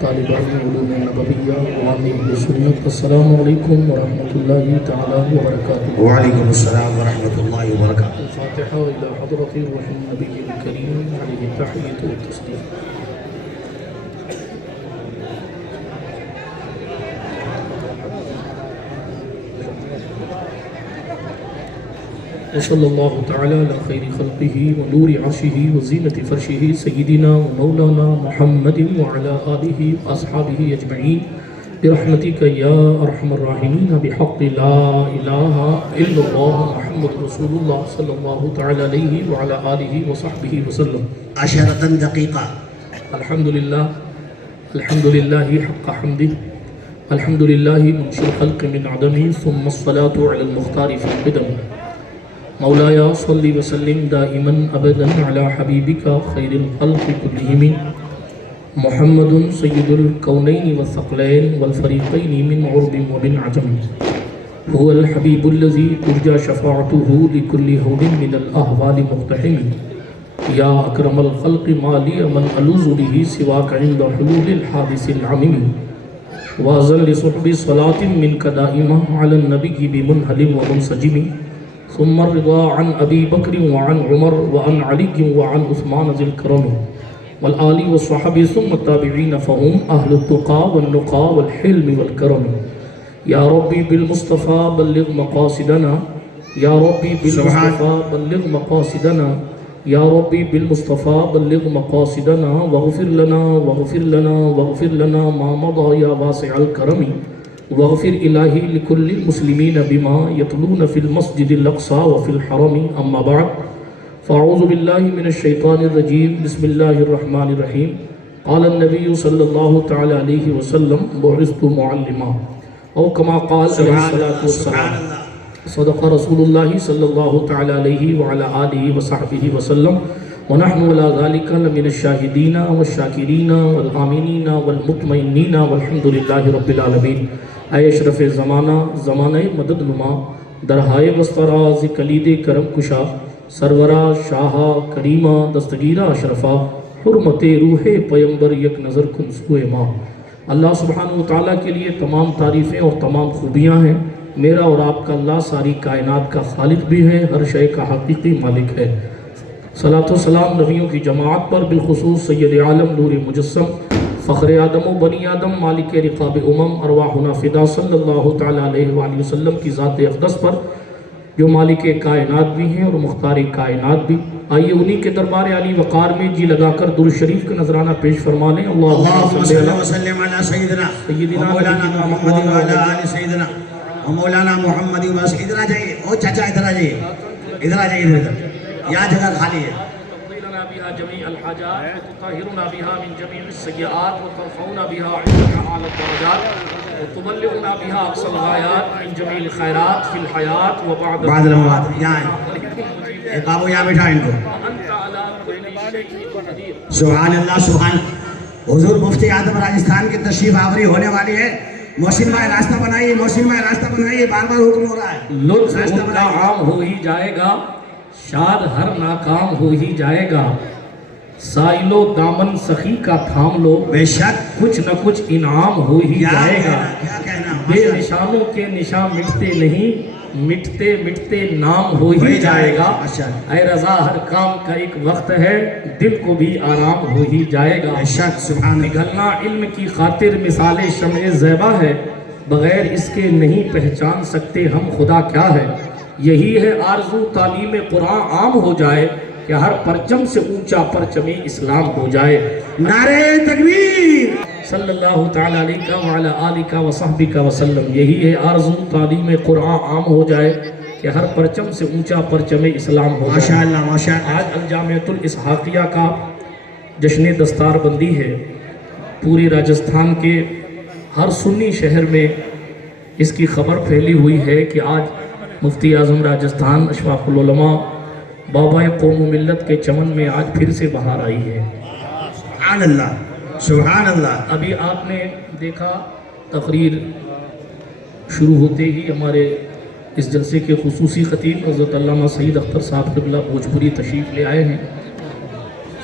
طالبان علوم نبویہ عوامی سنت السلام علیکم ورحمۃ اللہ تعالی وبرکاتہ۔ وعلیکم السلام ورحمۃ اللہ وبرکاتہ۔ الفاتحہ الی حضرت روح النبی الکریم علیہ تحیۃ و تسلیم۔ وصلی اللہ تعالی علی خیر خلقہ ونور عرشہ وزینۃ فرشہ سیدنا ومولانا محمد وعلی آلہ واصحابہ اجمعین برحمتک یا ارحم الراحمین بحق لا الہ الا اللہ محمد رسول اللہ صلی اللہ تعالی علیہ وعلی آلہ وصحبہ وسلم۔ عشرة دقیقہ۔ الحمدللہ الحمدللہ حق حمدہ الحمدللہ منشی الخلق من عدم ثم الصلاة علی المختار فی القدم۔ مولایا صلی وسلم دائما ابدا علی حبیبک خیر الخلق کلہم محمد سید الکونین والثقلین والفریقین من عرب ومن عجم هو الحبیب الذی ترجى شفاعته لكل هول من الاحوال مقتحم یا اکرم الخلق ما لی من الوذ به سواک عند حلول الحادث العمم واذن لصحب صلاة منک دائمہ علی النبی بمنہل ومنسجم ثم الرضا عن ابی بکر وعن عمر وعن علی وعن عثمان ذی الکرم والآل والصحب ثم التابعین فهم اہل التقى والنقى والحلم والکرم۔ یا ربی بالمصطفى بلغ مقاصدنا یا ربی بالمصطفى بلغ مقاصدنا یا ربی بالمصطفى بلغ مقاصدنا واغفر لنا واغفر لنا واغفر لنا ما مضى یا واسع الکرم واغفر الہی لکل المسلمین بما یتلون فی المسجد الاقصی وفی الحرم اما بعد فاعوذ باللہ من الشیطان الرجیم بسم اللہ الرحمن الرحیم قال النبی صلی اللہ تعالی علیہ وسلم بعثت معلما او کما قال علیہ الصلاة والسلام صدق رسول اللہ صلی اللہ تعالی علیہ وعلی آلہ وصحبہ وسلم ونحن على ذلك من الشاہدین والشاکرین والآمینین والمطمئنین والحمد للہ رب العالمین۔ اے اشرف زمانہ زمانہ مدد نما درہائے وسطراز کلید کرم کشا سرورہ شاہا کریمہ دستگیرہ اشرفہ حرمت روح پیمبر یک نظر کن سوئے ماں۔ اللہ سبحانہ وتعالیٰ کے لیے تمام تعریفیں اور تمام خوبیاں ہیں۔ میرا اور آپ کا اللہ ساری کائنات کا خالق بھی ہے، ہر شے کا حقیقی مالک ہے۔ صلاۃ و سلام نبیوں کی جماعت پر بالخصوص سید عالم نور مجسم فخر آدم و بنی آدم مالک رقاب ارواحنا فدا صلی اللہ تعالیٰ علیہ وآلہ وسلم کی ذات اقدس پر جو مالک کائنات بھی ہیں اور مختار کائنات بھی۔ آئیے انہی کے دربار علی وقار میں جی لگا کر درود شریف کا نذرانہ پیش فرما لیں۔ اللہم صلی وسلم علی سیدنا مولانا محمد وعلی آل سیدنا مولانا محمد و ادھر آ جائیے، او چچا ادھر آ جائیے، ادھر آ جائیے، ادھر یا جگہ خالی ہے۔ جميع الحاجات وتطهرنا بها من جميع السيئات وترفعنا بها عندك أعلى الدرجات وتبلغنا بها أقصى الغايات من جميع الخيرات في الحياة وبعد الممات۔ یہاں ایک آبو یہاں بٹھا ان کو۔ أنت على كل شيء قدير۔ سبحان اللہ سبحان۔ حضور مفتی اعظم راجستھان کی تشریف آوری ہونے والی ہے۔ محسن بھائی راستہ بنائیے، محسن بھائی راستہ بنائیے، بار بار حکم ہو رہا ہے۔ لطف ان کا عام ہو ہی جائے گا، شاد ہر ناکام ہو ہی جائے گا، سائل و دامن سخی کا تھام لو، بے شک کچھ نہ کچھ انعام ہو ہی جائے گا۔ کیا کہنا، بے نشانوں کے نشان مٹتے نہیں، مٹتے مٹتے نام ہو ہی جائے گا۔ اے رضا ہر کام کا ایک وقت ہے، دل کو بھی آرام ہو ہی جائے گا۔ بے شک سبحان۔ نگلنا علم کی خاطر مثال شمع زیبا ہے، بغیر اس کے نہیں پہچان سکتے ہم خدا کیا ہے۔ یہی ہے آرزو تعلیم قرآن عام ہو جائے کہ ہر پرچم سے اونچا پرچم اسلام ہو جائے۔ نعرہ تکبیر صلی اللہ تعالی علیہ وعلی آلہ وصحبہ وسلم۔ یہی ہے آرزو تعلیم قرآن عام ہو جائے کہ ہر پرچم سے اونچا پرچم اسلام ہو جائے۔ ماشاءاللہ ماشاءاللہ۔ آج الجامعۃ الاسحاقیہ کا جشن دستار بندی ہے۔ پوری راجستھان کے ہر سنی شہر میں اس کی خبر پھیلی ہوئی ہے کہ آج مفتی اعظم راجستھان اشفاق العلماء بابا قوم و ملت کے چمن میں آج پھر سے بہار آئی ہے۔ سبحان اللہ سبحان اللہ۔ ابھی آپ نے دیکھا تقریر شروع ہوتے ہی ہمارے اس جلسے کے خصوصی خطیب حضرت علامہ سعید اختر صاحب قبلہ بھوجپوری تشریف لے آئے ہیں۔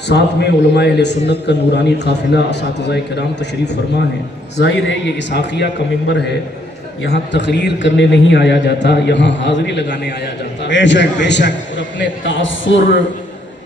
ساتھ میں علماء اہل سنت کا نورانی قافلہ اساتذہ کرام تشریف فرما ہیں۔ ظاہر ہے یہ اسحاقیہ کا ممبر ہے، یہاں تقریر کرنے نہیں آیا جاتا، یہاں حاضری لگانے آیا جاتا، بے شک بے شک، اور اپنے تاثر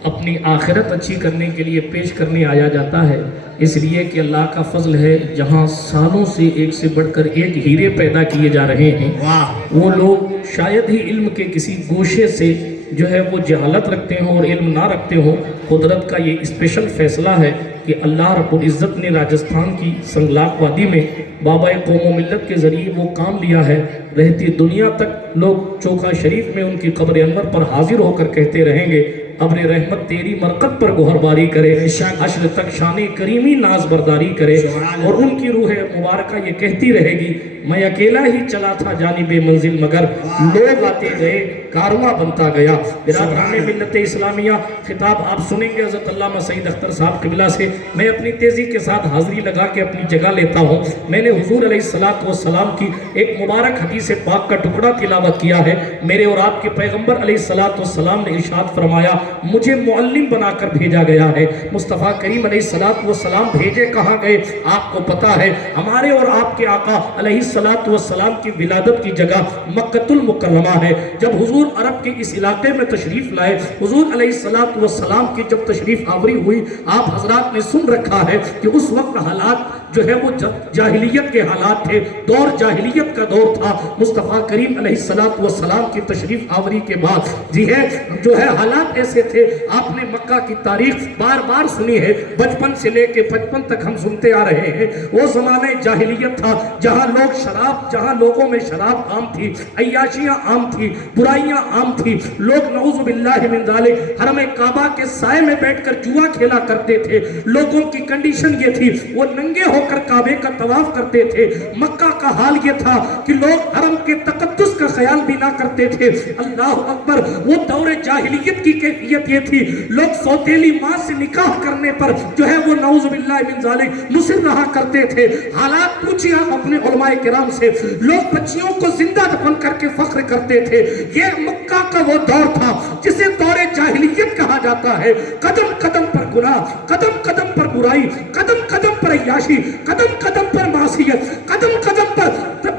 اپنی آخرت اچھی کرنے کے لیے پیش کرنے آیا جاتا ہے۔ اس لیے کہ اللہ کا فضل ہے، جہاں سالوں سے ایک سے بڑھ کر ایک ہیرے پیدا کیے جا رہے ہیں، واہ وہ لوگ شاید ہی علم کے کسی گوشے سے جو ہے وہ جہالت رکھتے ہوں اور علم نہ رکھتے ہوں۔ قدرت کا یہ اسپیشل فیصلہ ہے کہ اللہ رب العزت نے راجستھان کی سنگلاق وادی میں بابا قوم و ملت کے ذریعے وہ کام لیا ہے، رہتی دنیا تک لوگ چوکھا شریف میں ان کی قبر انور پر حاضر ہو کر کہتے رہیں گے، ابر رحمت تیری مرقد پر گوہر باری کرے، حشر تک شان کریمی ناز برداری کرے، اور ان کی روح مبارکہ یہ کہتی رہے گی، میں اکیلا ہی چلا تھا جانب منزل مگر لوگ آتے گئے کارواں بنتا گیا۔ برادران ملت اسلامیہ، خطاب آپ سنیں گے حضرت علامہ سعید اختر صاحب قبلہ سے۔ میں اپنی تیزی کے ساتھ حاضری لگا کے اپنی جگہ لیتا ہوں۔ میں نے حضور علیہ السلام کی ایک مبارک حدیث پاک کا ٹکڑا تلاوت کیا ہے۔ میرے اور آپ کے پیغمبر علیہ السلام نے ارشاد فرمایا، مجھے معلم بنا کر بھیجا گیا ہے۔ مصطفیٰ کریم علیہ السلام بھیجے کہاں گئے آپ کو پتا ہے؟ ہمارے اور آپ کے آقا علیہ السلام کی ولادت کی جگہ مکۃ المکرمہ ہے۔ جب حضور عرب کے اس علاقے میں تشریف لائے، حضور علیہ السلام کی جب تشریف آوری ہوئی، آپ حضرات نے سن رکھا ہے کہ اس وقت حالات جو ہے وہ جاہلیت کے حالات تھے، دور جاہلیت کا دور تھا۔ مصطفیٰ کریم علیہ السلام کی تشریف آوری کے بعد جو ہے حالات ایسے تھے۔ آپ نے مکہ کی تاریخ بار بار سنی ہے، بچپن سے لے کے بچپن تک ہم سنتے آ رہے ہیں۔ وہ زمانے جاہلیت تھا جہاں جہاں لوگوں میں شراب عام تھی، عیاشیاں عام تھی، برائیاں عام تھی۔ لوگ نعوذ باللہ من ذالک حرم کعبہ کے سائے میں بیٹھ کر جوا کھیلا کرتے تھے۔ لوگوں کی کنڈیشن یہ تھی، وہ ننگے ہو کر کعبے کا طواف کرتے تھے۔ مکہ کا حال یہ تھا کہ لوگ حرم کے تقدس کا خیال بھی نہ کرتے تھے۔ اللہ اکبر، وہ دور جاہلیت کی کیفیت یہ تھی، لوگ سوتیلی ماں سے نکاح کرنے پر جو ہے وہ نعوذ باللہ من ذالک مصر رہا کرتے تھے۔ حالات پوچھئے آپ اپنے علماء کرام سے، لوگ بچیوں کو زندہ دفن کر کے فخر کرتے تھے۔ یہ مکہ کا وہ دور تھا جسے دور جاہلیت کہا جاتا ہے۔ قدم قدم پر گناہ، قدم قدم پر برائی، قدم قدم پر عیاشی، قدم قدم پر معصیت، قدم قدم پر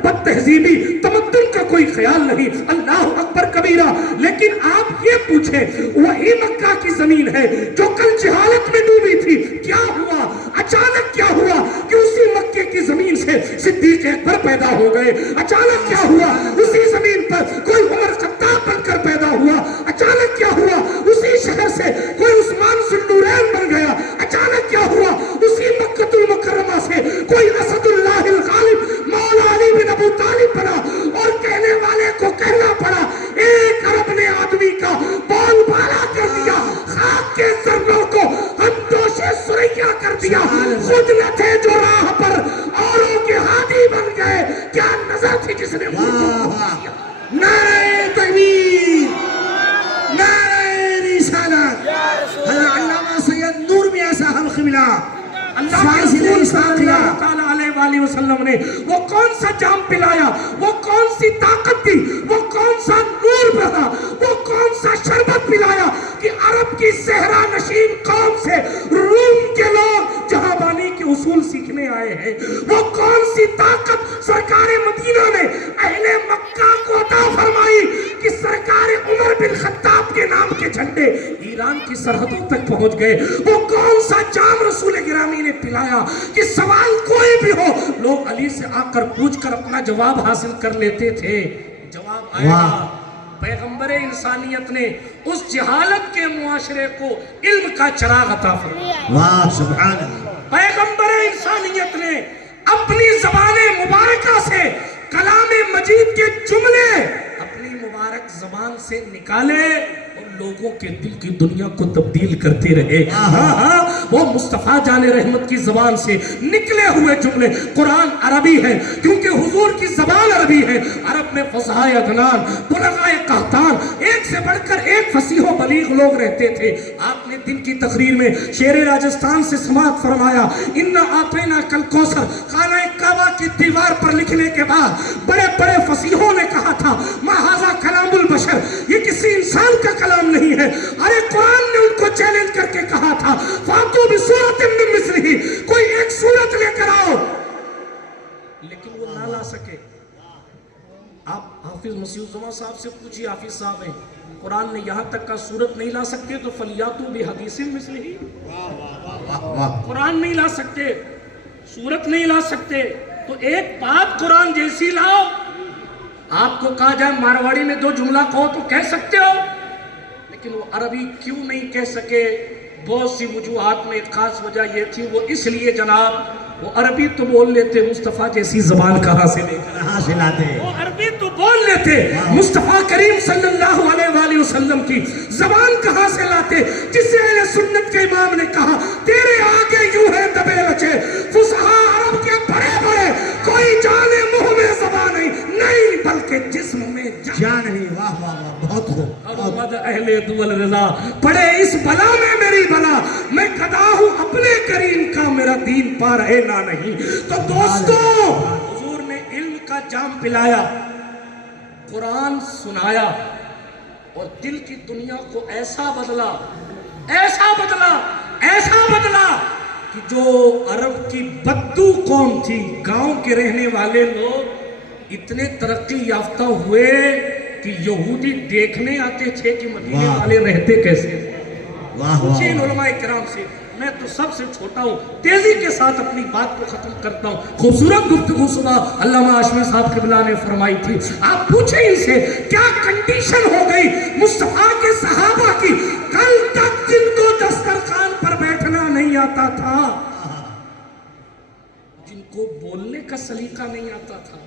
بد تہذیبی، تمدن کا کوئی خیال نہیں۔ اللہ اکبر کبیرہ۔ لیکن آپ یہ پوچھیں، وہی مکہ کی زمین ہے جو کل جہالت میں ڈوبی تھی، کیا ہوا؟ اچانک کیا ہوا کہ اسی مکے کی زمین سے صدیق اکبر پیدا ہو گئے؟ اچانک کیا ہوا اسی زمین پر کوئی عمر خطاب بن کر پیدا ہوا؟ اچانک کیا ہوا اسی شہر سے کوئی عثمان ذوالنورین بن گیا؟ اچانک کیا ہوا اسی مکۃ المکرمہ سے کوئی اسد اللہ الغالب مولا علی بن ابو طالب بنا؟ اور کہنے والے کو کہنا پڑا، ایک عرب نے آدمی کا بول بالا کر دیا، خاک کے ذروں کو ہم دوشے سریا کر دیا، خود نہ تھے جو راہ پر اوروں کے ہادی بن گئے۔ کیا نظر تھی جس نے نعرہ تکبیر، نعرہ رسالت، حضرت علامہ سید نور میاں صاحب قبلہ، اللہ کے رسول صلی اللہ علیہ وآلہ وسلم نے وہ کون سا جام پلایا، وہ کون سی طاقت دی، وہ کون سا نور بہا، وہ کون سا شربت پلایا کہ عرب کی صحرا نشین قوم سے روم کے لوگ جہاں بانی کے اصول سیکھنے آئے ہیں؟ وہ کون سی طاقت سرکار مدینہ نے اہل مکہ کو عطا فرمائی کہ سرکار عمر بن خطاب کے نام کے جھنڈے ایران کی سرحدوں تک پہنچ گئے؟ وہ کون سا جام رسول گرامی نے پلایا کہ سوال کوئی بھی ہو لوگ علی سے آ کر پوچھ کر اپنا جواب حاصل کر لیتے تھے؟ جواب آیا، پیغمبر انسانیت نے اس جہالت کے معاشرے کو علم کا چراغ عطا فرمایا۔ واہ سبحان اللہ۔ پیغمبر انسانیت نے اپنی زبان مبارکہ سے کلام مجید کے جملے اپنی مبارک زبان سے نکالے اور لوگوں کے دل کی دنیا کو تبدیل کرتے رہے۔ وہ مصطفیٰ جان رحمت کی زبان سے نکلے ہوئے جملے، قرآن عربی ہے کیونکہ حضور کی زبان عربی ہے۔ عرب میں فصحائے عدنان، بلغائے قحطان، ایک سے بڑھ کر ایک فصیح و بلیغ لوگ رہتے تھے۔ آپ نے دن کی تقریر میں شیر راجستھان سے سماعت فرمایا، اِنَّا آتَيْنَاكَ الْكَوْثَرَ، خانہ کعبہ کی دیوار پر لکھنے کے بعد بڑے بڑے فصیحوں نے کہا تھا، مَا هَذَا کلام البشر، یہ کسی انسان کا کلام نہیں ہے۔ ارے قرآن نے ان کو چیلنج کر کے کہا تھا، لیکن وہ نہ لا سکے. آپ حافظ مسیح الزمان صاحب سے پوچھیے، حافظ صاحب ہیں، قرآن نے یہاں تک کا صورت نہیں لا سکتے تو فلیاتو بحدیث مثلہ. قرآن نہیں لا سکتے، صورت نہیں لا سکتے تو ایک بات قرآن جیسی لاؤ. آپ کو کہا جائے مارواڑی میں 2 جملہ کہو تو کہہ سکتے ہو، لیکن وہ عربی کیوں نہیں کہہ سکے؟ بہت سی وجوہات میں ایک خاص وجہ یہ تھی، وہ اس لیے جناب وہ عربی تو بول لیتے، مصطفیٰ جیسی زبان کہاں سے لے کر کہاں سے لاتے؟ وہ عربی تو بول لیتے، مصطفیٰ کریم صلی اللہ علیہ وآلہ وسلم کی زبان کہاں سے لاتے؟ جسے اہل سنت کے امام نے کہا تیرے آگے یوں ہے دبے رچے فصحاء عرب کے بڑے بڑے، کوئی جانے منہ میں زبان نہیں بلکہ جسم میں جان نہیں. واہ واہ واہ، بہت خوب. محمد اہل دول رضا پڑے اس بلا میں میری بلا، میں گدا ہوں اپنے کریم کا، میرا دین پا رہے نہ نہیں. تو دوستو حضور نے علم کا جام پلایا، قرآن سنایا اور دل کی دنیا کو ایسا بدلا، ایسا بدلا، ایسا بدلا کہ جو عرب کی بدو قوم تھی، گاؤں کے رہنے والے لوگ اتنے ترقی یافتہ ہوئے کہ یہودی دیکھنے آتے تھے کہ مدینے والے رہتے کیسے. پوچھیں علماء کرام سے. میں تو سب سے چھوٹا ہوں، تیزی کے ساتھ اپنی بات کو ختم کرتا ہوں. خوبصورت گفتگو صبح علامہ ہاشمی صاحب قبلہ نے فرمائی تھی. آپ پوچھیں ان سے کیا کنڈیشن ہو گئی مصطفیٰ کے صحابہ کی، کل تک جن کو دسترخوان پر بیٹھنا نہیں آتا تھا، جن کو بولنے کا سلیقہ نہیں آتا تھا،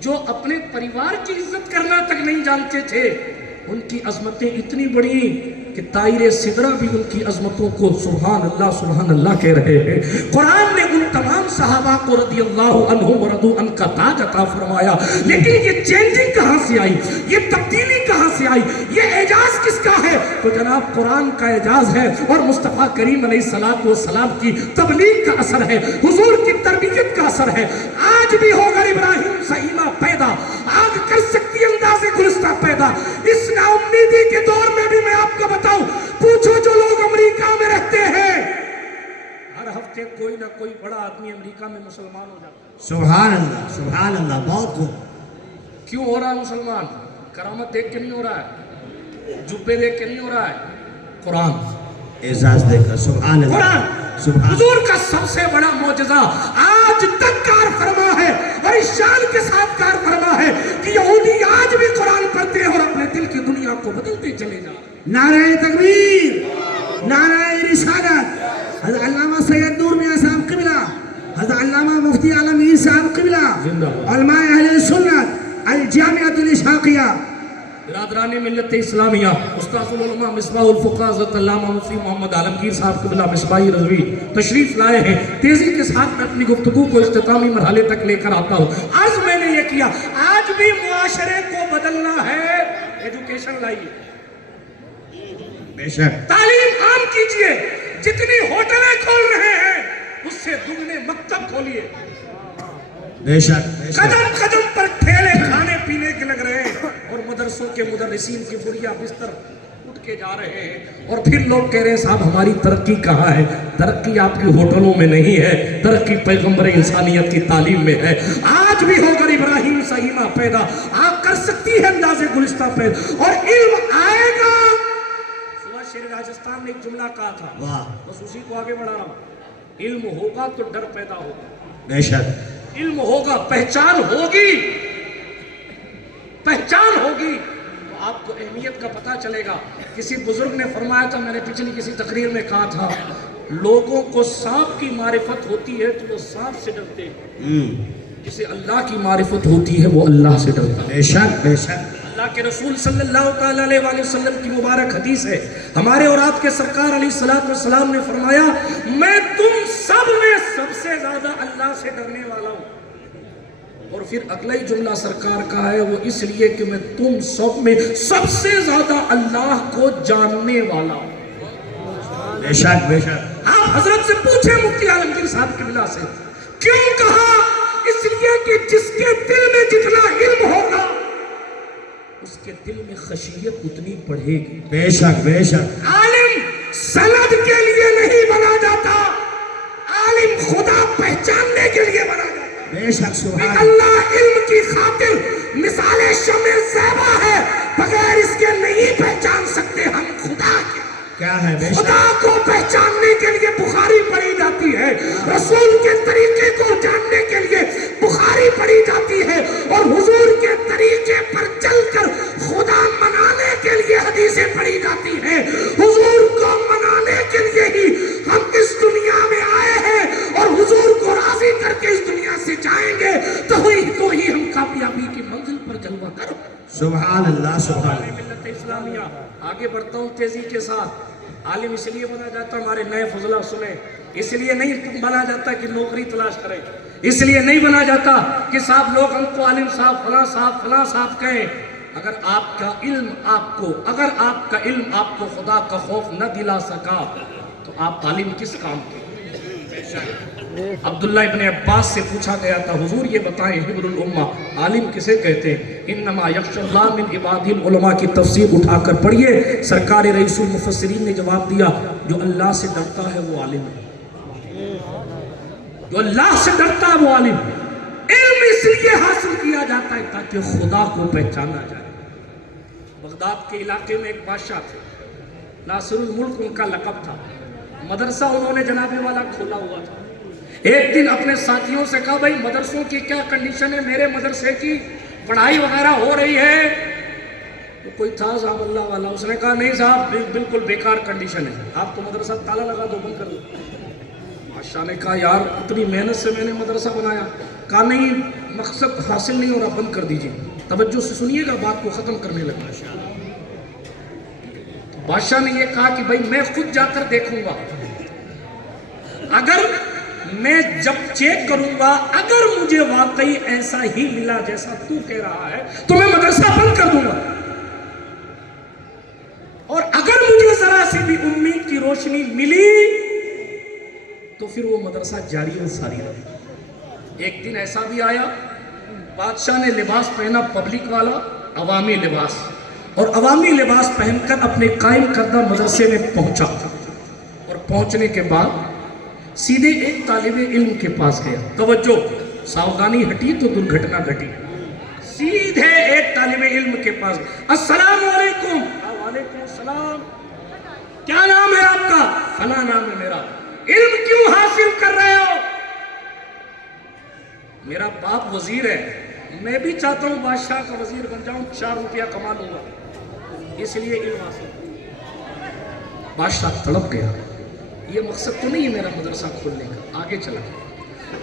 جو اپنے پریوار کی عزت کرنا تک نہیں جانتے تھے، ان کی عظمتیں اتنی بڑی کہ طائر سدرہ بھی ان کی عظمتوں کو سبحان اللہ کہہ رہے ہیں. قرآن نے ان تمام صحابہ کو رضی اللہ عنہم ورضوا عنہ کا تاج عطا فرمایا. لیکن یہ چینجنگ کہاں سے آئی، یہ تبدیلی کہاں سے آئی، یہ اعجاز کس کا ہے؟ تو جناب قرآن کا اعجاز ہے اور مصطفیٰ کریم علیہ السلام کی تبلیغ کا اثر ہے، حضور کی تربیت کا اثر ہے. آج بھی ہوگا ابراہیم سہیمہ پیدا، آج کر سکتی انداز گلستہ پیدا. اس نا امیدی کے دور میں بھی میں آپ کو بتاؤں، پوچھو جو لوگ امریکہ میں رہتے ہیں، ہر ہفتے کوئی نہ کوئی بڑا آدمی امریکہ میں مسلمان ہو جاتا ہے. سبحان اللہ، سبحان اللہ، بہت خوب. کیوں ہو رہا ہے مسلمان؟ کرامت دیکھ کے نہیں ہو رہا ہے، جبے دیکھ کے نہیں ہو رہا ہے، قرآن اعزاز دے کر. سبحان اللہ، قرآن حضور کا سب سے بڑا معجزہ آج تک کار فرما ہے اور اس شان کے ساتھ کار فرما ہے کہ یہودی آج بھی قرآن پڑھتے ہیں اور اپنے دل کی دنیا کو بدلتے چلے جا رہے ہیں. نعرہ تکبیر، نعرہ رسالت. حضرت علامہ سید نور میاں صاحب قبلہ، حضرت علامہ مفتی عالم میر صاحب قبلہ، علماء اہل سنت الجامعۃ الاشاقیہ، برادران ملت اسلامیہ، استاذ العلماء مصباح الفقہ حضرت علامہ مفتی محمد عالمگیر صاحب قبلہ مصباحی رضوی تشریف لائے ہیں. تیزی کے ساتھ میں اپنی گفتگو کو اختتامی مرحلے تک لے کر آتا ہوں. عرض میں نے یہ کیا، آج بھی معاشرے کو بدلنا ہے، ایجوکیشن لائیے، بے شک تعلیم عام کیجئے، جتنی ہوٹلیں کھول رہے ہیں اس سے دگنے مکتب کھولیے. بے شک قدم قدم پر ٹھیلے کھانے پینے کے لگ رہے ہیں اور مدرسوں کے مدرسین کی بڑیا بستر اٹھ کے جا رہے ہیں اور پھر لوگ کہہ رہے ہیں صاحب ہماری ترقی کہاں ہے؟ ترقی آپ کی ہوٹلوں میں نہیں ہے، ترقی پیغمبر انسانیت کی تعلیم میں ہے. آج بھی ہوگا ابراہیم سہیمہ پیدا، آپ کر سکتی ہے انداز گلستہ پیدا اور علم آئے گا. صبح شیر راجستھان نے ایک جملہ کہا تھا، بس اسی کو آگے بڑھا رہا ہوں. علم ہوگا تو ڈر پیدا ہوگا. بے شک علم ہوگا، پہچان ہوگی، پہچان ہوگی تو آپ کو اہمیت کا پتہ چلے گا. کسی بزرگ نے فرمایا تھا، میں نے پچھلی کسی تقریر میں کہا تھا، لوگوں کو سانپ کی معرفت ہوتی ہے تو وہ سانپ سے ڈرتے ہیں، جسے اللہ کی معرفت ہوتی ہے وہ اللہ سے ڈرتا ہے. بے شک بے شک. اللہ کے رسول صلی اللہ تعالیٰ علیہ وآلہ وسلم کی مبارک حدیث ہے، ہمارے اور آپ کے سرکار علیہ السلام نے فرمایا، میں تم سب میں سب سے زیادہ اللہ سے ڈرنے والا ہوں. اور پھر اگلا ہی جملہ سرکار کا ہے، وہ اس لیے کہ میں تم سب میں سب سے زیادہ اللہ کو جاننے والا ہوں. بے شک بے شک. آپ حضرت سے پوچھیں مفتی عالمگیر صاحب قبلہ سے، کیوں کہا؟ اس لیے کہ جس کے دل میں جتنا علم ہوگا اس کے دل میں خشیت اتنی بڑھے گی. بے شک بے شک. عالم سند کے لیے نہیں بنا جاتا، عالم خدا پہچاننے کے لیے بنا جاتا. بے شک سبحان اللہ علم کی خاطر مثال شمع زیبا ہے، بغیر اس کے نہیں پہچان سکتے ہم خدا کیا ہے بے شک خدا کو پہچاننے کے لیے بخاری پڑھی جاتی ہے، رسول کے طریقے کو جاننے کے لیے بخاری پڑھی جاتی ہے، اور حضور کے طریقے پر چل کر خدا منانے کے لیے حدیثیں پڑھی جاتی ہیں۔ حضور کو منانے کے لیے ہی ہم اس دنیا میں آئے ہیں، اور حضور کو راضی کر کے اس دنیا سے جائیں گے تو ہی ہم کامیابی کی منزل پر جلوہ کرو۔ سبحان اللہ سبحان اللہ۔ ملت اسلامیہ آگے بڑھتا ہوں تیزی کے ساتھ۔ عالم اس لیے بنا جاتا ہمارے نئے فضلہ سنیں، اس لیے نہیں بنا جاتا کہ نوکری تلاش کریں، اس لیے نہیں بنا جاتا کہ صاحب لوگ ہم کو عالم صاحب فلاں صاحب کہیں۔ اگر آپ کا علم آپ کو خدا کا خوف نہ دلا سکا تو آپ عالم کس کام کے؟ عبداللہ ابن عباس سے پوچھا گیا تھا، حضور یہ بتائیں حبر الامہ عالم کسے کہتے ہیں؟ انما یخشی اللہ من عبادہ العلماء کی تفسیر اٹھا کر پڑھیے، سرکار رئیس المفسرین نے جواب دیا جو اللہ سے ڈرتا ہے وہ عالم ہے، جو اللہ سے ڈرتا ہے وہ عالم ہے۔ علم اس لیے حاصل کیا جاتا ہے تاکہ خدا کو پہچانا جائے۔ بغداد کے علاقے میں ایک بادشاہ تھے، ناصر الملک ان کا لقب تھا، مدرسہ انہوں نے جناب والا کھولا ہوا تھا۔ ایک دن اپنے ساتھیوں سے کہا بھائی مدرسوں کی کیا کنڈیشن ہے، میرے مدرسے کی پڑھائی وغیرہ ہو رہی ہے؟ تو کوئی تھا صاحب اللہ والا، اس نے کہا نہیں صاحب بالکل بیکار کنڈیشن ہے، آپ تو مدرسہ تالا لگا دو، بند کر دو۔ بادشاہ نے کہا یار اتنی محنت سے میں نے مدرسہ بنایا، کہا نہیں مقصد حاصل نہیں ہو رہا، بند کر دیجئے۔ توجہ سے سنیے گا، بات کو ختم کرنے لگا۔ بادشاہ نے یہ کہا کہ بھائی میں خود جا کر دیکھوں گا، اگر میں جب چیک کروں گا اگر مجھے واقعی ایسا ہی ملا جیسا تو کہہ رہا ہے تو میں مدرسہ بند کر دوں گا، اور اگر مجھے ذرا سی بھی امید کی روشنی ملی تو پھر وہ مدرسہ جاری و ساری رہے۔ ایک دن ایسا بھی آیا، بادشاہ نے لباس پہنا پبلک والا، عوامی لباس، اور عوامی لباس پہن کر اپنے قائم کردہ مدرسے میں پہنچا، اور پہنچنے کے بعد سیدھے ایک طالب علم کے پاس گیا۔ توجہ، ساودھانی ہٹی تو درگھٹنا گھٹی۔ سیدھے ایک طالب علم کے پاس، السلام علیکم۔ وعلیکم السلام، کیا نام ہے آپ کا؟ فلاں نام ہے میرا۔ علم کیوں حاصل کر رہے ہو؟ میرا باپ وزیر ہے، میں بھی چاہتا ہوں بادشاہ کا وزیر بن جاؤں، 4 روپیہ کما لوں گا، اس لیے علم حاصل۔ بادشاہ تڑپ گیا، یہ مقصد تو نہیں ہے میرا مدرسہ کھولنے کا۔ آگے چلا،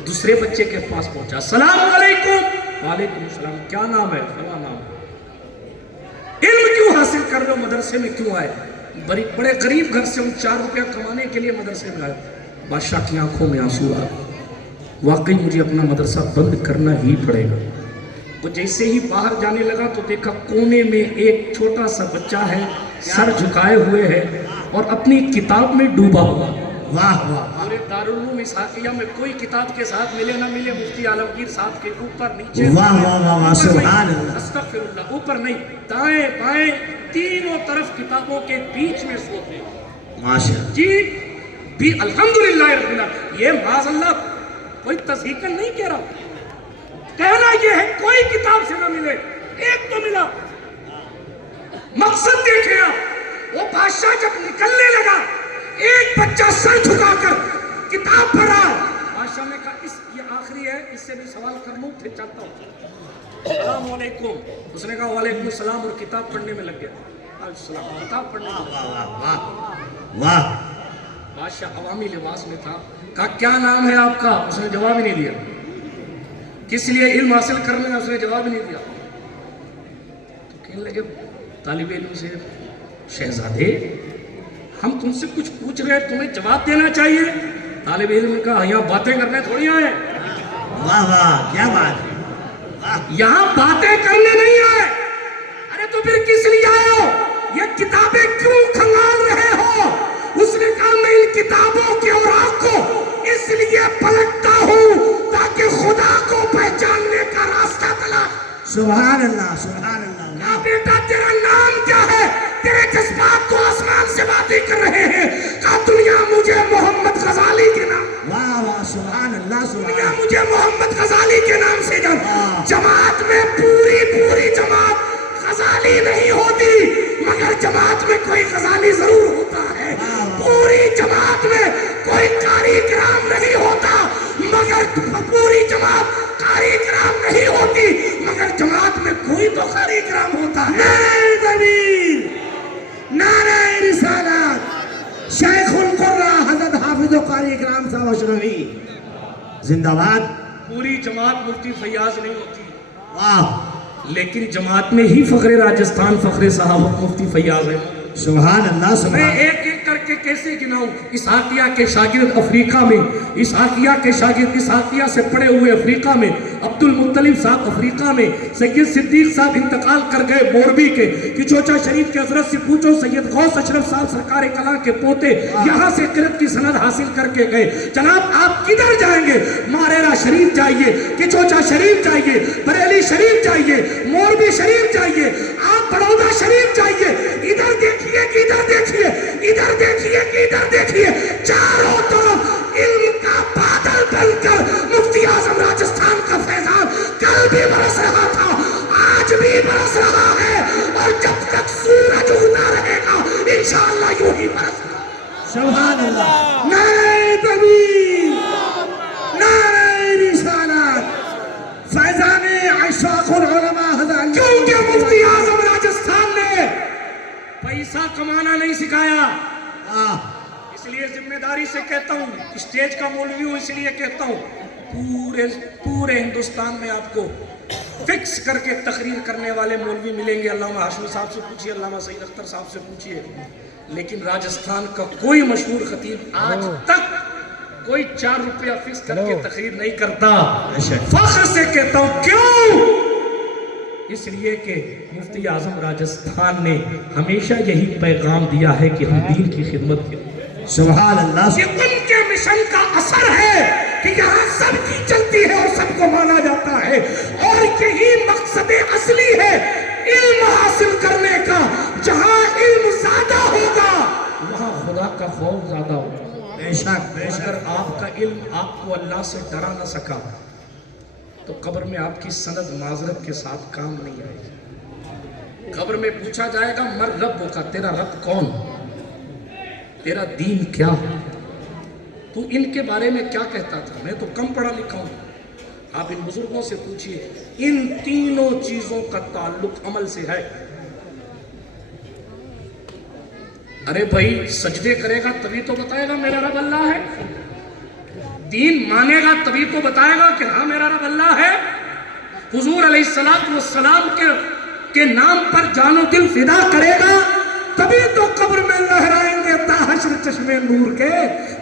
دوسرے بچے کے پاس پہنچا، السلام علیکم۔ وعلیکم السلام، کیا نام ہے؟ فلاں نام۔ علم کیوں حاصل کر رہے ہو؟ مدرسے میں کیوں آئے؟ بڑے غریب گھر سے ہم 4 روپیہ کمانے کے لیے مدرسے میں آئے۔ بادشاہ کی آنکھوں میں آنسو آ گئے، واقعی مجھے اپنا مدرسہ بند کرنا ہی پڑے گا۔ وہ جیسے ہی باہر جانے لگا تو دیکھا کونے میں ایک چھوٹا سا بچہ ہے، سر جھکائے ہوئے ہے اور اپنی کتاب میں ڈوبا ہوا۔ واہ واہ، پورے دارالعلوم اسحاقیہ میں کوئی کتاب کے ساتھ ملے نہ ملے، مفتی عالمگیر صاحب کے اوپر نیچے، واہ واہ واہ واہ، سبحان اللہ، استغفر اللہ، اوپر نہیں دائیں بائیں تینوں طرف کتابوں کے بیچ میں سوتے۔ ماشاءاللہ جی بھی الحمدللہ رب العالمین، یہ معاذ اللہ کوئی تصحیقاً نہیں کہہ رہا، کہنا یہ ہے کوئی کتاب سے نہ ملے، ایک تو ملا۔ مقصد دیکھیں آپ، وہ بادشاہ جب نکلنے لگا ایک بچہ سر جھکا کر کتاب پڑھا۔ بادشاہ نے کہا یہ آخری ہے، اس سے بھی سوال کر لوں پھر چلتا ہوں۔ السلام علیکم، اس نے کہا وعلیکم السلام، اور کتاب پڑھنے میں لگ گیا۔ السلام، کتاب پڑھنے میں واہ واہ واہ واہ۔ بادشاہ عوامی لباس میں تھا، کہا کیا نام ہے آپ کا؟ اس نے جواب ہی نہیں دیا۔ کس لیے علم حاصل کرنے، اس نے جواب ہی نہیں دیا۔ تو کہنے لگے طالب علم سے، شہزادے ہم تم سے کچھ پوچھ رہے ہیں، تمہیں جواب دینا چاہیے۔ طالب علم نے کہا یہاں باتیں کرنے تھوڑی آئے، واہ واہ، کیا بات ہے، یہاں باتیں کرنے نہیں آئے۔ ارے تو پھر کس لیے آئے ہو؟ یہ کتابیں کیوں کھنگال رہے ہو؟ اس نے کہا میں ان کتابوں کے اوراق کو اس لیے پلٹتا ہوں تاکہ خدا کو پہچاننے کا راستہ تلاش۔ سبحان اللہ سبحان اللہ۔ بیٹا تیرا نام کیا ہے؟ تیرے جذبات تو آسمان سے باتیں کر رہے ہیں، کہا دنیا مجھے محمد غزالی کے نام۔ واہ واہ سبحان اللہ سبحان یا اللہ. مجھے محمد غزالی کے نام سے جان. جماعت میں پوری جماعت غزالی نہیں ہوتی مگر جماعت میں کوئی غزالی ضرور ہوتا ہے. پوری جماعت میں کوئی قاری کرام نہیں ہوتا مگر پوری جماعت قاری کرام نہیں ہوتی مگر جماعت میں کوئی تو قاری کرام ہوتا ہے. نعرہ تکبیر، نعرہ رسالت. شیخ القرہ حضرت حافظ و قاری اکرام صاحب اشرفی زندہ باد. پوری جماعت مفتی فیاض نہیں ہوتی واہ لیکن جماعت میں ہی فخر راجستھان فخر صحابت مفتی فیاض ہے. سبحان اللہ میں سبحان. ایک ایک کر کے کیسے گناؤں. اسحاقیہ کے شاگرد افریقہ میں، اسحاقیہ کے شاگرد اسحاقیہ سے پڑھے ہوئے افریقہ میں، عبد المطلب صاحب افریقہ میں، سید صدیق صاحب انتقال کر گئے موربی کے کہ چوچا شریف کے حضرت سے پوچھو. سید غوث اشرف صاحب سرکار کلاں کے پوتے یہاں سے قرت کی سند حاصل کر کے گئے. جناب آپ کدھر جائیں گے؟ ماریرا شریف جائیے کہ چوچا شریف جائیے، بریلی شریف جائیے، موربی شریف جائیے، آپ بڑودہ شریف جائیے. ادھر دیکھیے کہ ادھر دیکھیے، ادھر دیکھیے کہ ادھر دیکھیے. چاروں طرف علم کا بادل بن کر مفتی اعظم راجستھان کا فیضان کل بھی برس رہا تھا، آج بھی برس رہا ہے اور جب تک سورج اگتا رہے گا انشاءاللہ یوں ہی برس رہا. سبحان اللہ. نعرہ تکبیر، نعرہ رسالت. فیضان اشراق العلماء حضرت کیونکہ مفتی اعظم راجستھان نے پیسہ کمانا نہیں سکھایا. اس لیے ذمہ داری سے کہتا ہوں، اسٹیج کا مولوی ہوں اس لیے کہتا ہوں، پورے ہندوستان میں آپ کو فکس کر کے تقریر کرنے والے مولوی ملیں گے. علامہ ہاشمی صاحب سے پوچھئے، علامہ سعید اختر صاحب سے پوچھئے، لیکن راجستھان کا کوئی مشہور خطیب آج تک کوئی 4 روپیہ فکس کر کے تقریر نہیں کرتا. فخر سے کہتا ہوں. کیوں؟ اس لیے کہ مفتی اعظم راجستھان نے ہمیشہ یہی پیغام دیا ہے کہ ہم دین کی خدمت کریں. سبحان اللہ. یہ ان کے مشن کا اثر ہے کہ یہاں سب کی چلتی ہے اور سب کو مانا جاتا ہے اور یہی مقصد اصلی ہے علم حاصل کرنے کا. جہاں علم زیادہ ہوگا وہاں خدا کا خوف زیادہ ہوگا. بے شک بے شک. اگر آپ کا علم آپ کو اللہ سے ڈرا نہ سکا تو قبر میں آپ کی سند معذرت کے ساتھ کام نہیں آئے گی. قبر میں پوچھا جائے گا مر رب کا، تیرا رب کون، تیرا دین کیا، تو ان کے بارے میں کیا کہتا تھا. میں تو کم پڑھا لکھا ہوں. آپ ان بزرگوں سے پوچھئے، ان تینوں چیزوں کا تعلق عمل سے ہے. ارے بھائی سجدے کرے گا تبھی تو بتائے گا میرا رب اللہ ہے. دین مانے گا تبھی تو بتائے گا کہ ہاں میرا رب اللہ ہے. حضور علیہ السلام کے نام پر جان و دل فدا کرے گا تبھی تو قبر میں لہرائیں گے تا حشر چشمے نور کے.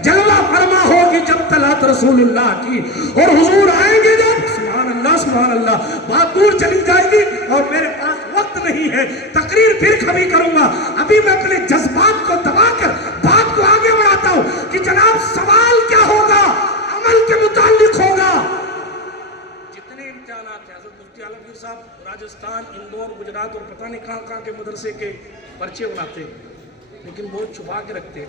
جلوہ فرما ہوگی جب طلعت رسول اللہ کی اور حضور آئیں گے جب. سبحان اللہ سبحان اللہ. بات دور چلی جائے گی اور میرے پاس وقت نہیں ہے. تقریر پھر کبھی کروں گا. ابھی میں اپنے جذبات کو دبا کر بات کو آگے بڑھاتا ہوں کہ جناب سوال کیا ہوگا، عمل کے متعلق ہوگا. جتنے امتحانات ہیں حضرت مفتی عالمگیر صاحب راجستھان، اندور، گجرات اور پتہ نہیں کہاں کہاں کے مدرسے کے پرچے بناتے لیکن بہت چھپا کے رکھتے.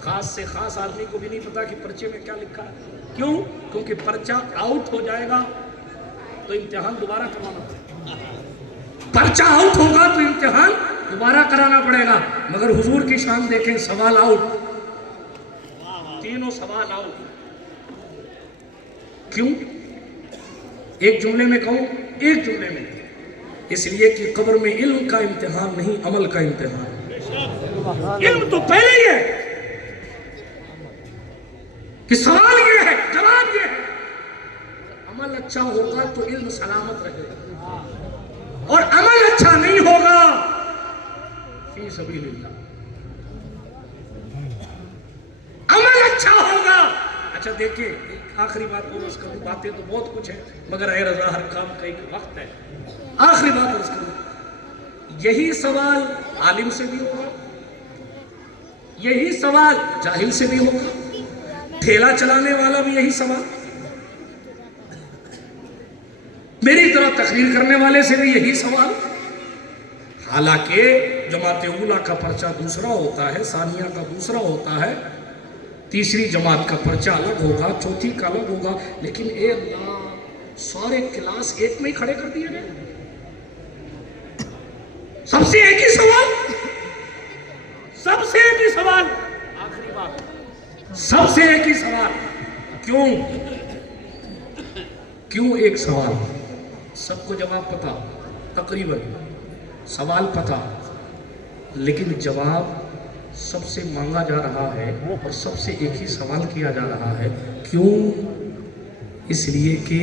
خاص سے خاص آدمی کو بھی نہیں پتا کہ پرچے میں کیا لکھا ہے. کیوں؟ کیونکہ پرچہ آؤٹ ہو جائے گا تو امتحان دوبارہ کروانا پڑے گا. پرچہ آؤٹ ہوگا تو امتحان دوبارہ کرانا پڑے گا. مگر حضور کی شان دیکھیں، سوال آؤٹ، تینوں سوال آؤٹ. کیوں؟ ایک جملے میں کہوں، ایک جملے میں، اس لیے کہ قبر میں علم کا امتحان نہیں عمل کا امتحان. علم تو پہلے ہی ہے کہ سوال یہ ہے، جواب یہ ہے. عمل اچھا ہوگا تو علم سلامت رہے گا اور عمل اچھا نہیں ہوگا فی سبیل اللہ. عمل اچھا ہوگا. اچھا دیکھیں آخری بات اور اس کروں. باتیں تو بہت کچھ ہیں مگر اے رضا ہر کام کا ایک وقت ہے. آخری بات اور اس کروں. یہی سوال عالم سے بھی ہوگا، یہی سوال جاہل سے بھی ہوگا، ٹھیلا چلانے والا بھی یہی سوال، میری طرح تقریر کرنے والے سے بھی یہی سوال. حالانکہ جماعت اولیٰ کا پرچہ دوسرا ہوتا ہے، ثانیہ کا دوسرا ہوتا ہے. تیسری جماعت کا پرچہ الگ ہوگا، چوتھی کا الگ ہوگا، لیکن اے اللہ سارے کلاس ایک میں ہی کھڑے کر دیے گئے. سب سے ایک ہی سوال، سب سے ایک ہی سوال، آخری بات، سب سے ایک ہی سوال. کیوں ایک سوال؟ سب کو جواب پتا، تقریباً سوال پتا، لیکن جواب سب سے مانگا جا رہا ہے اور سب سے ایک ہی سوال کیا جا رہا ہے. کیوں؟ اس لیے کہ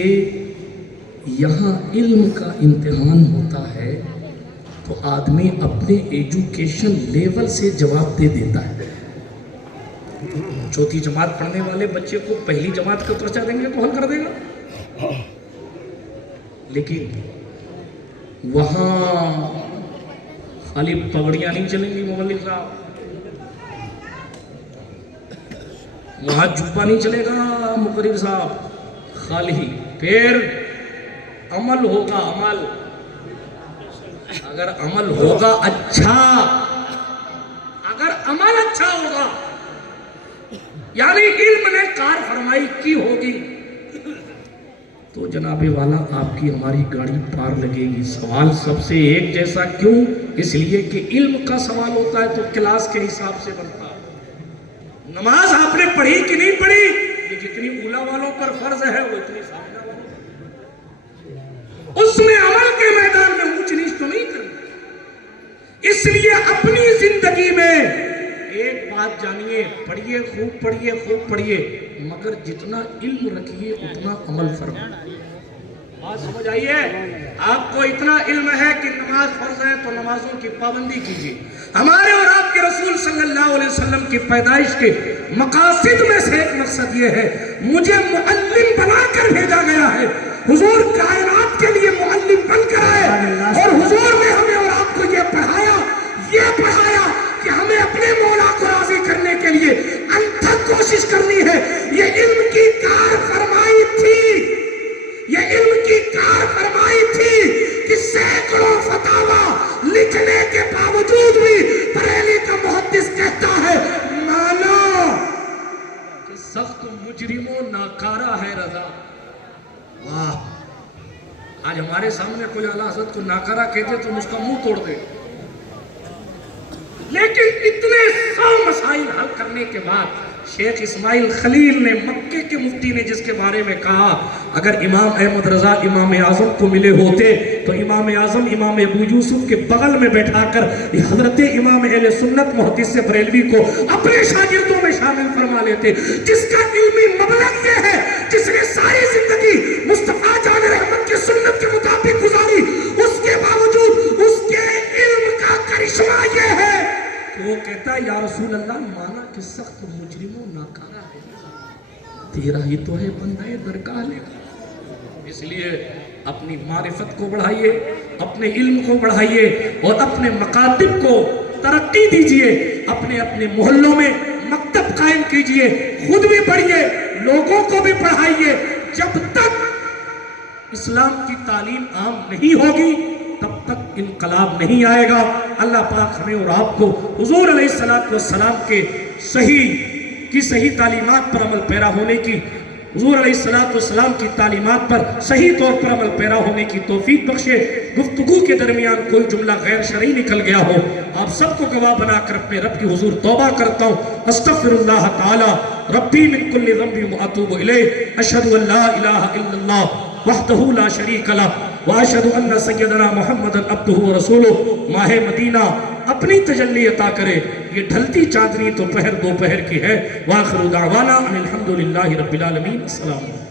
یہاں علم کا امتحان ہوتا ہے تو آدمی اپنے ایجوکیشن لیول سے جواب دے دیتا ہے. چوتھی جماعت پڑھنے والے بچے کو پہلی جماعت کا پرچہ دیں گے تو حل کر دے گا، لیکن وہاں خالی پگڑیاں نہیں چلیں گی مولوی صاحب، وہاں جبہ نہیں چلے گا مقرر صاحب، خالی پھر عمل ہوگا. عمل اگر عمل ہوگا اچھا، اگر عمل اچھا ہوگا یعنی علم نے کار فرمائی کی ہوگی تو جناب والا آپ کی ہماری گاڑی پار لگے گی. سوال سب سے ایک جیسا کیوں؟ اس لیے کہ علم کا سوال ہوتا ہے تو کلاس کے حساب سے بنتا ہے. نماز آپ نے پڑھی کہ نہیں پڑھی، یہ جتنی اولا والوں پر فرض ہے وہ اتنی سامنے والوں پر، اس میں عمل کے میدان میں اونچ نیچ تو نہیں کرنا. اس لیے اپنی زندگی میں ایک بات جانیے، پڑھیے، خوب پڑھیے، مگر جتنا علم رکھیے اتنا عمل فرمائیے. بات سمجھ آئیے؟ آپ کو اتنا علم ہے کہ نماز فرض ہے تو نمازوں کی پابندی کیجیے. ہمارے اور آپ کے رسول صلی اللہ علیہ وسلم کی پیدائش کے مقاصد میں سے ایک مقصد یہ ہے، مجھے معلم بنا کر بھیجا گیا ہے. حضور کائنات کے لیے معلم بن کر آئے اور حضور نے ہمیں اور آپ کو یہ پڑھایا کہ ہمیں اپنے مولا کو راضی کرنے کے لیے انتھک کوشش کرنی ہے. یہ علم کی کار فرمائی تھی کہ سینکڑوں فتاوی لکھنے کے باوجود بھی بریلی کا محدث کہتا ہے مانا کہ سخت مجرموں ناکارہ ہے رضا. آج ہمارے سامنے کوئی اعلیٰ حضرت کو ناکارہ کہتے تو اس کا منہ توڑ دے، لیکن اتنے 100 مسائل حل کرنے کے بعد شیخ اسماعیل خلیل نے، مکے کے مفتی نے جس کے بارے میں کہا اگر امام احمد رضا امام اعظم کو ملے ہوتے تو امام اعظم امام ابو یوسف کے بغل میں بیٹھا کر حضرت امام اہل سنت محدث بریلوی کو اپنے شاگردوں میں شامل فرما لیتے. جس کا علمی مبلغ یہ ہے، جس نے ساری زندگی مصطفیٰ جان رحمت کی سنت کے مطابق گزاری، اس کے باوجود اس کے علم کا کرشمہ یہ ہے کہ وہ کہتا ہے یا رسول اللہ مانا کہ سخت مجرموں ناکارہ ہے، تیرا ہی تو ہے بندہ درگاہ لے کر. اس لیے اپنی معرفت کو بڑھائیے، اپنے علم کو بڑھائیے اور اپنے مکاتب کو ترقی دیجئے. اپنے محلوں میں مکتب قائم کیجئے، خود بھی پڑھیے، لوگوں کو بھی پڑھائیے. جب تک اسلام کی تعلیم عام نہیں ہوگی تب تک انقلاب نہیں آئے گا. اللہ پاک ہمیں اور آپ کو حضور علیہ السلام کے صحیح تعلیمات پر عمل پیرا ہونے کی، حضور علیہ السلام کی تعلیمات پر صحیح طور پر عمل پیرا ہونے کی توفیق بخشے. گفتگو کے درمیان کوئی جملہ غیر شرعی نکل گیا ہو، آپ سب کو گواہ بنا کر اپنے رب کی حضور توبہ کرتا ہوں. استغفر اللہ تعالی ربی من کل ذنب واتوب الیہ. اشہد ان لا الہ الا اللہ وحدہ لا شریک لہ واشہد ان سیدنا محمد عبدہ ورسولہ. ماہ مدینہ اپنی تجلی عطا کرے. یہ ڈھلتی چاندنی تو پہر دوپہر کی ہے. وآخر دعوانا ان الحمدللہ رب العالمین. السلام علیکم.